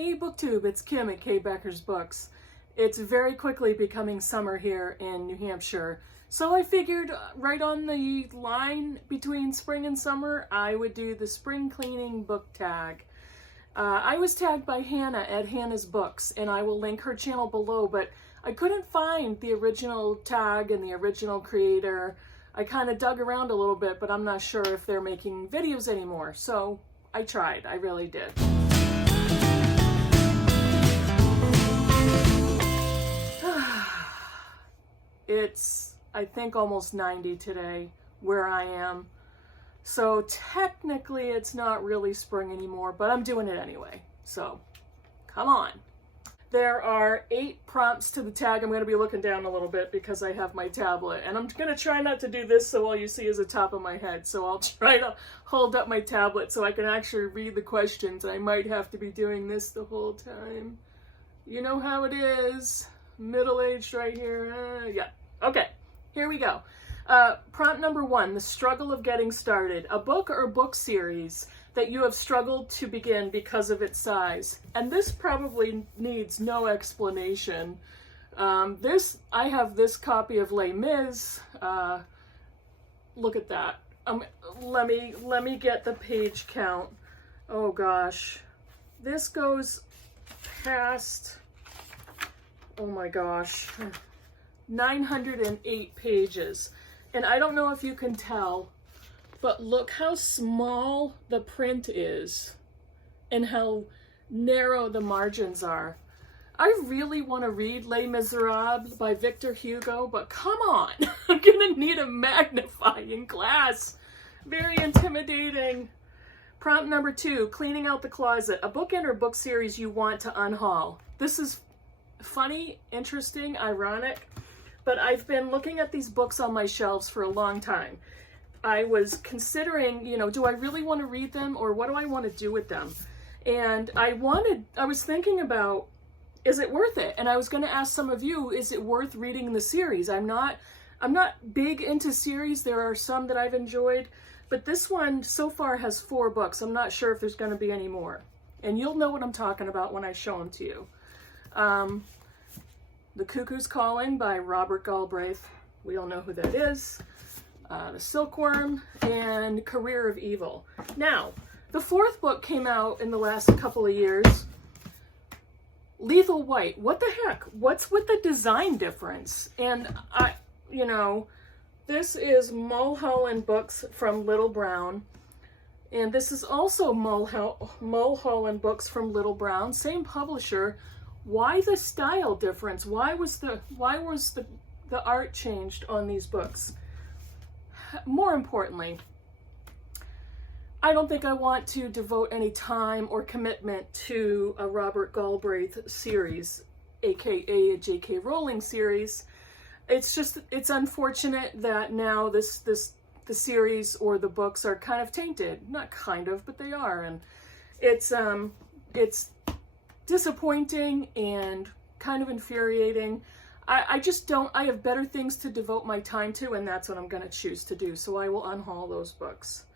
Hey Booktube, it's Kim at K. Becker's Books. It's very quickly becoming summer here in New Hampshire, so I figured right on the line between spring and summer, I would do the spring cleaning book tag. I was tagged by Hannah at Hannah's Books, and I will link her channel below, but I couldn't find the original tag and the original creator. I kind of dug around a little bit, but I'm not sure if they're making videos anymore, so I tried. I really did. It's, I think, almost 90 today where I am. So technically it's not really spring anymore, but I'm doing it anyway. So come on. There are 8 prompts to the tag. I'm going to be looking down a little bit because I have my tablet. And I'm going to try not to do this so all you see is the top of my head. So I'll try to hold up my tablet so I can actually read the questions. I might have to be doing this the whole time. You know how it is. Middle-aged right here. Yeah. Okay, here we go. Prompt number 1, the struggle of getting started. A book or book series that you have struggled to begin because of its size. And this probably needs no explanation. I have this copy of Les Mis. Look at that. Let me get the page count. Oh gosh. This goes past, oh my gosh, 908 pages. And I don't know if you can tell, but look how small the print is and how narrow the margins are. I really want to read Les Miserables by Victor Hugo, but come on, I'm gonna need a magnifying glass. Very intimidating. Prompt number 2, cleaning out the closet. A bookend or book series you want to unhaul. This is funny, interesting, ironic, but I've been looking at these books on my shelves for a long time. I was considering, do I really want to read them or what do I want to do with them? And I was thinking about, is it worth it? And I was going to ask some of you, is it worth reading the series? I'm not big into series. There are some that I've enjoyed, but this one so far has 4 books. I'm not sure if there's going to be any more. And you'll know what I'm talking about when I show them to you. The Cuckoo's Calling by Robert Galbraith. We all know who that is. The Silkworm, and Career of Evil. Now, the 4th book came out in the last couple of years. Lethal White. What the heck? What's with the design difference? And this is Mulholland Books from Little Brown. And this is also Mulholland Books from Little Brown. Same publisher. Why the style difference? Why was the art changed on these books? More importantly, I don't think I want to devote any time or commitment to a Robert Galbraith series, aka a J.K. Rowling series. It's unfortunate that now the series or the books are kind of tainted. Not kind of, but they are, and it's disappointing and kind of infuriating. I just don't, I have better things to devote my time to, and that's what I'm going to choose to do. So I will unhaul those books.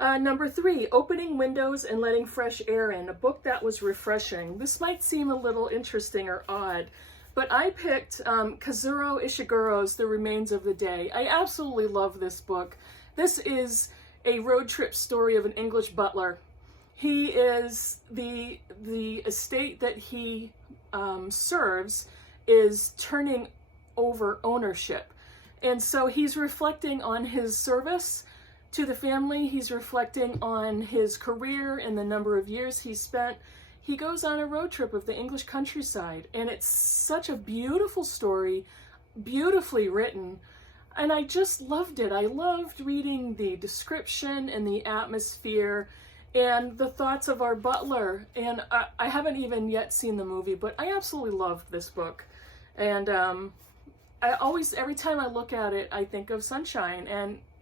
Number 3, opening windows and letting fresh air in. A book that was refreshing. This might seem a little interesting or odd, but I picked Kazuo Ishiguro's The Remains of the Day. I absolutely love this book. This is a road trip story of an English butler. He is, the estate that he serves is turning over ownership. And so he's reflecting on his service to the family. He's reflecting on his career and the number of years he spent. He goes on a road trip of the English countryside, and it's such a beautiful story, beautifully written. And I just loved it. I loved reading the description and the atmosphere and the thoughts of our butler. And I haven't even yet seen the movie, but I absolutely loved this book. And I always, every time I look at it, I think of sunshine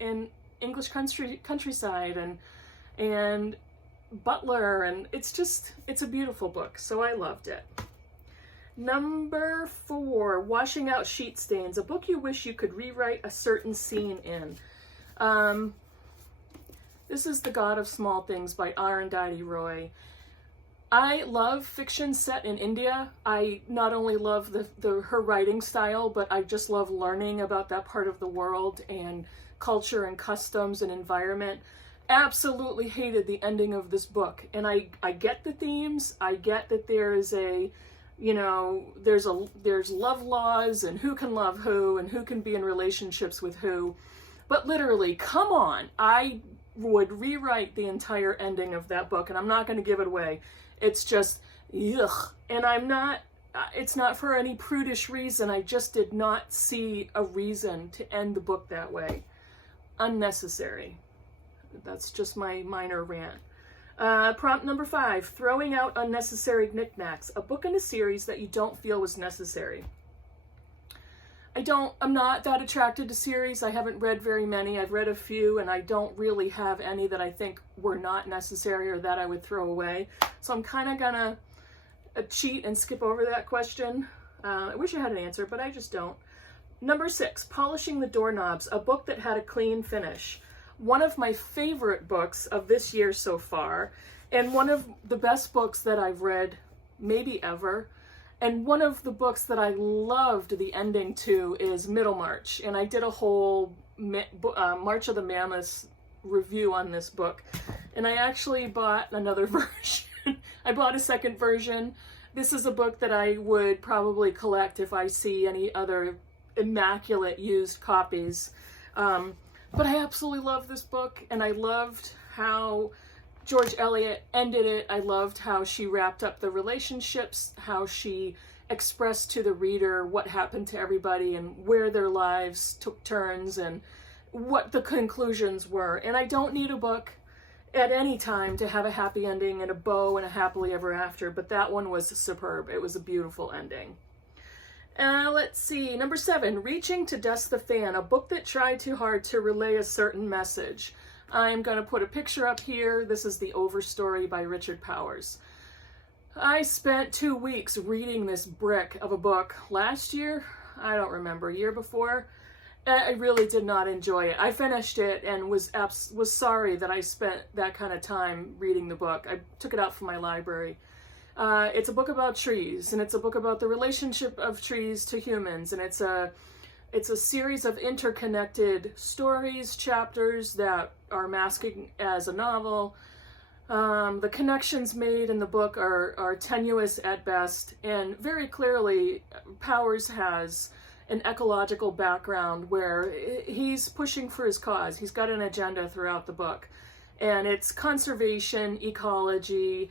and English countryside and butler, and it's a beautiful book. So I loved it. Number 4, Washing Out Sheet Stains. A book you wish you could rewrite a certain scene in. This is The God of Small Things by Arundhati Roy. I love fiction set in India. I not only love her writing style, but I just love learning about that part of the world and culture and customs and environment. Absolutely hated the ending of this book. And I get the themes. I get that there is a, you know, there's love laws and who can love who and who can be in relationships with who. But literally, come on. I would rewrite the entire ending of that book, and I'm not going to give it away. It's just, ugh. And it's not for any prudish reason. I just did not see a reason to end the book that way. Unnecessary. That's just my minor rant. Prompt number 5, throwing out unnecessary knickknacks. A book in a series that you don't feel was necessary. I'm not that attracted to series. I haven't read very many. I've read a few, and I don't really have any that I think were not necessary or that I would throw away. So I'm kind of gonna cheat and skip over that question. I wish I had an answer, but I just don't. Number 6, polishing the doorknobs. A book that had a clean finish. One of my favorite books of this year so far, and one of the best books that I've read maybe ever. And one of the books that I loved the ending to is Middlemarch. And I did a whole March of the Mammoths review on this book. And I actually bought another version. I bought a second version. This is a book that I would probably collect if I see any other immaculate used copies. But I absolutely love this book, and I loved how George Eliot ended it. I loved how she wrapped up the relationships, how she expressed to the reader what happened to everybody and where their lives took turns and what the conclusions were. And I don't need a book at any time to have a happy ending and a bow and a happily ever after, but that one was superb. It was a beautiful ending. Let's see, number 7, Reaching to Dust the Fan, a book that tried too hard to relay a certain message. I'm going to put a picture up here. This is The Overstory by Richard Powers. I spent 2 weeks reading this brick of a book last year. I don't remember, year before. I really did not enjoy it. I finished it and was sorry that I spent that kind of time reading the book. I took it out from my library. It's a book about trees, and it's a book about the relationship of trees to humans, and it's a series of interconnected stories, chapters that are masking as a novel. The connections made in the book are tenuous at best, and very clearly Powers has an ecological background where he's pushing for his cause. He's got an agenda throughout the book, and it's conservation, ecology,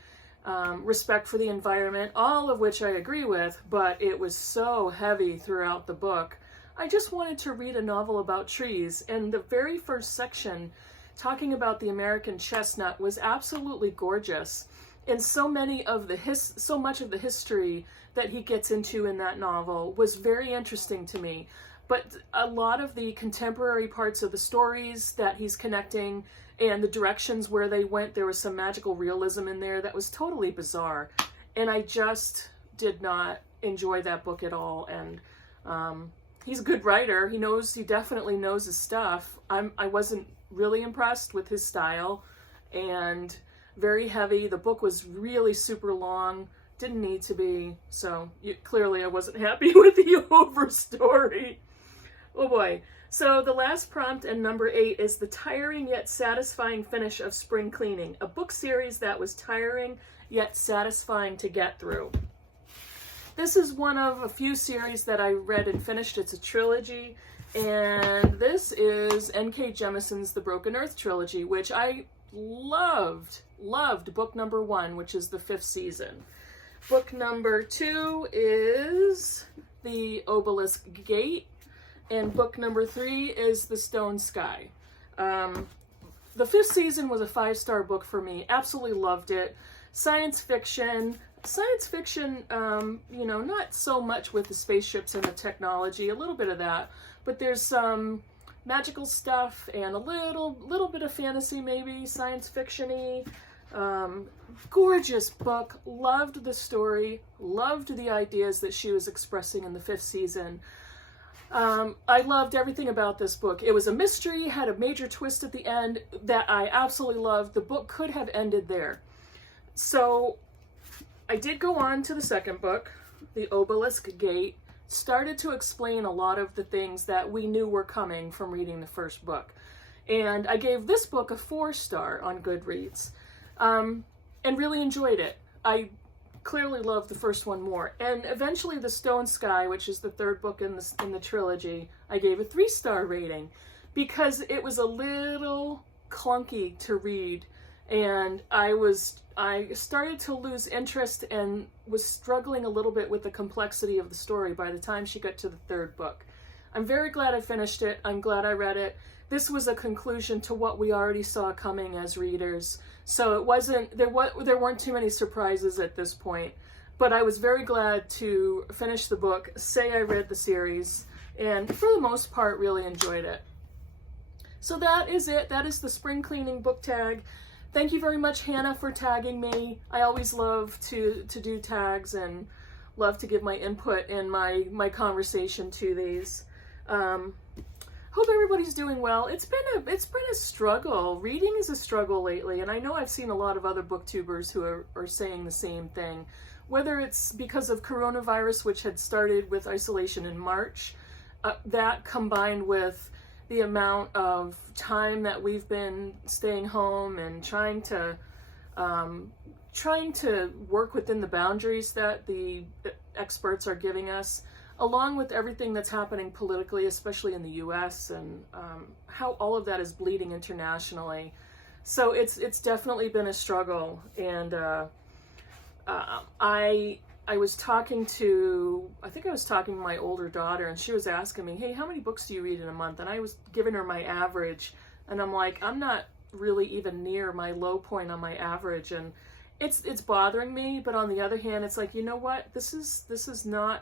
respect for the environment, all of which I agree with, but it was so heavy throughout the book. I just wanted to read a novel about trees, and the very first section, talking about the American chestnut, was absolutely gorgeous. And so much of the history that he gets into in that novel was very interesting to me. But a lot of the contemporary parts of the stories that he's connecting and the directions where they went, there was some magical realism in there that was totally bizarre. And I just did not enjoy that book at all. And he's a good writer. He definitely knows his stuff. I wasn't really impressed with his style, and very heavy. The book was really super long. Didn't need to be. So clearly I wasn't happy with the Overstory. Oh boy. So the last prompt, and number 8, is the tiring yet satisfying finish of Spring Cleaning, a book series that was tiring yet satisfying to get through. This is one of a few series that I read and finished. It's a trilogy, and this is N.K. Jemison's The Broken Earth trilogy, which I loved book number 1, which is the 5th season. Book number 2 is The Obelisk Gate, and book number 3 is The Stone Sky. The 5th season was a 5-star book for me. Absolutely loved it. Science fiction, not so much with the spaceships and the technology, a little bit of that, but there's some magical stuff and a little bit of fantasy, maybe science fiction-y. Gorgeous book. Loved the story. Loved the ideas that she was expressing in the 5th season. I loved everything about this book. It was a mystery, had a major twist at the end that I absolutely loved. The book could have ended there. So I did go on to the second book, The Obelisk Gate. Started to explain a lot of the things that we knew were coming from reading the first book. And I gave this book a 4-star on Goodreads, and really enjoyed it. I clearly loved the first one more. And eventually The Stone Sky, which is the third book in the trilogy, I gave a 3-star rating because it was a little clunky to read, and I started to lose interest and was struggling a little bit with the complexity of the story by the time she got to the third book. I'm very glad I finished it. I'm glad I read it. This was a conclusion to what we already saw coming as readers. So it wasn't, there weren't too many surprises at this point, but I was very glad to finish the book, say I read the series, and for the most part really enjoyed it. So that is it. That is the spring cleaning book tag. Thank you very much, Hannah, for tagging me. I always love to do tags and love to give my input and my conversation to these. Hope everybody's doing well. It's been a struggle. Reading is a struggle lately, and I know I've seen a lot of other booktubers who are saying the same thing. Whether it's because of coronavirus, which had started with isolation in March, that combined with the amount of time that we've been staying home and trying to work within the boundaries that the experts are giving us, along with everything that's happening politically, especially in the US, and how all of that is bleeding internationally. So it's definitely been a struggle. And I was talking to my older daughter, and she was asking me, hey, how many books do you read in a month? And I was giving her my average, and I'm like, I'm not really even near my low point on my average, and it's bothering me. But on the other hand, it's like, you know what, this is not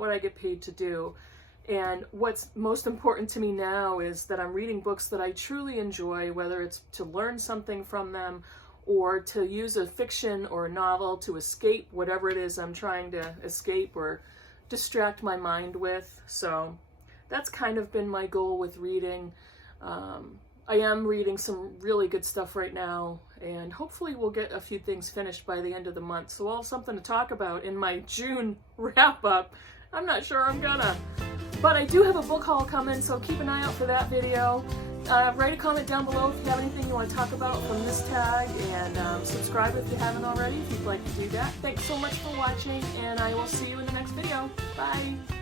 what I get paid to do. And what's most important to me now is that I'm reading books that I truly enjoy, whether it's to learn something from them or to use a fiction or a novel to escape whatever it is I'm trying to escape or distract my mind with. So that's kind of been my goal with reading. I am reading some really good stuff right now, and hopefully we'll get a few things finished by the end of the month. So I'll have something to talk about in my June wrap-up. I'm not sure I'm gonna. But I do have a book haul coming, so keep an eye out for that video. Write a comment down below if you have anything you want to talk about from this tag, and subscribe if you haven't already if you'd like to do that. Thanks so much for watching, and I will see you in the next video. Bye!